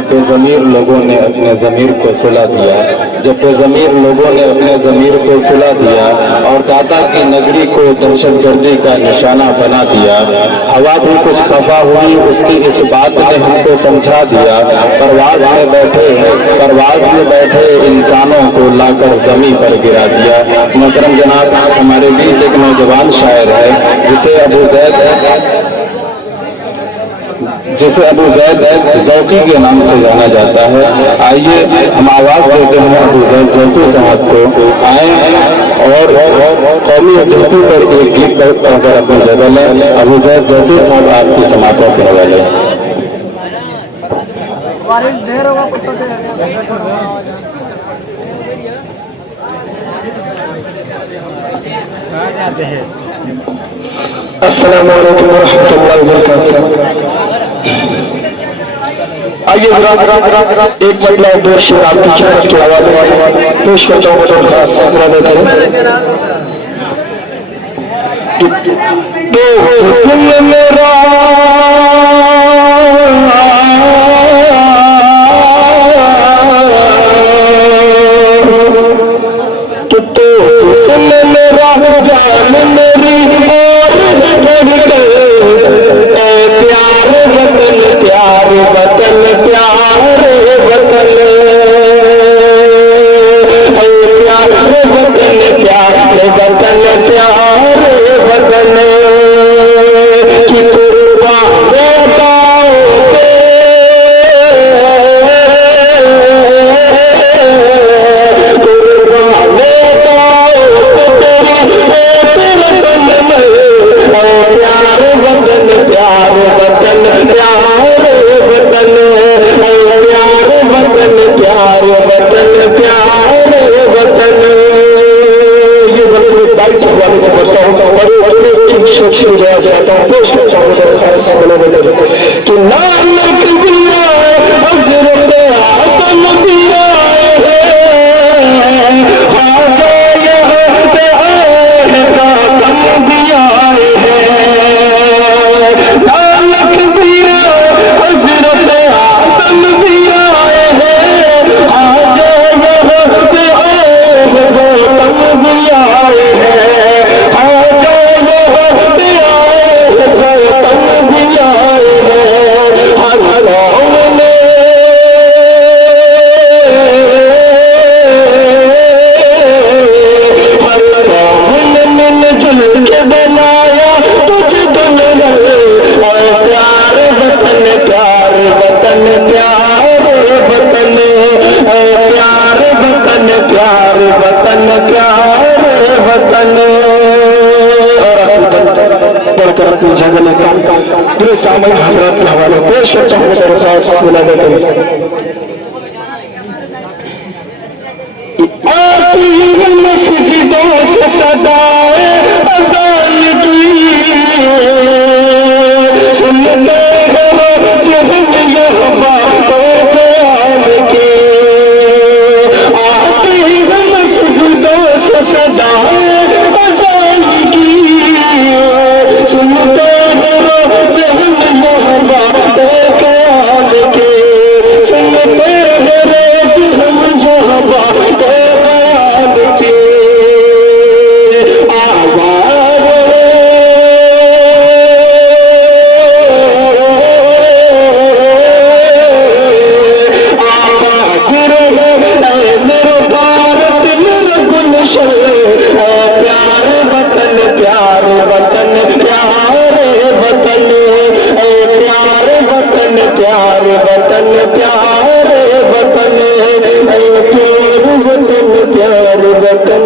जब बेज़मीर लोगों ने अपने ज़मीर को सुला दिया, जब बेज़मीर लोगों ने अपने ज़मीर को सुला दिया और दादा की नगरी को दहशतगर्दी का निशाना बना दिया। हवा भी कुछ खफा हुई, उसकी इस बात ने हमको समझा दिया। परवाज़ में बैठे इंसानों को लाकर ज़मीन पर गिरा दिया। मोहतरम जनाब, हमारे बीच एक नौजवान शायर है जिसे अबू ज़ैद ज़ौकी के नाम से जाना जाता है। आइए हम आवाज़ देते हैं अबू ज़ैद ज़ौकी साहब को, आए और कौमी यकजहती पर एक गीत पढ़कर अपनी जगह लें। अबू ज़ैद ज़ौकी साहब आपकी समातों के हवाले। अस्सलामु अलैकुम वरहमतुल्लाहि वबरकातुहू। आइए जरा एक मतलब दो शेर आपकी खिदमत के हवाले पेश करता हूँ बतौर खास इरादे करें। तो सुन मेरा तो सुन मेरा जान मेरी प्यार वतन प्यारे वतन प्यारे वतन प्यारे वतन प्यारे वतन की कुर्बान दाओगे कुर्बान दाओगे तेरे तन में प्यारे वतन प्यारे वतन प्यारे वतन प्यारे वतन प्यारे वतन। ये वक्त बाइक के हवाले से पढ़ता हूँ और एक शख्स को जाना चाहता हूँ, पेश करता हूँ खास कि नानक भी आए हज़रत आदम भी आए हैं, ख्वाजा यहाँ पे आए हैं, कातम भी आए हैं। नानक भी आए हज़रत आदम भी आए हैं, ख्वाजा यहाँ पे आए हैं, कातम भी आए हैं। ख्वाजा यहाँ पे आए हैं, कातम भी आए हैं। हर कौम ने मिलजुल के बनाया तुझ दुनिया प्यारे वतन प्यारे वतन प्यारे वतन प्यारे वतन प्यारे वतन प्यारे वतन। बढ़कर अपनी जगह लेता पूरे सामने हजरत के हवाले पेश करता हूँ मेरे पास मिलादे आती मस्जिदों से सदाए अज़ान की सुनते हैं ज़हन यह बातों क़याम की। आती है मस्जिदों से सदाए अज़ान की सुनते हैं ज़हन यह बातों क़याम की। सुनते हैं ज़हन यह बातों प्यारे वतन प्यारे वतन प्यारे वतन प्यारे वतन।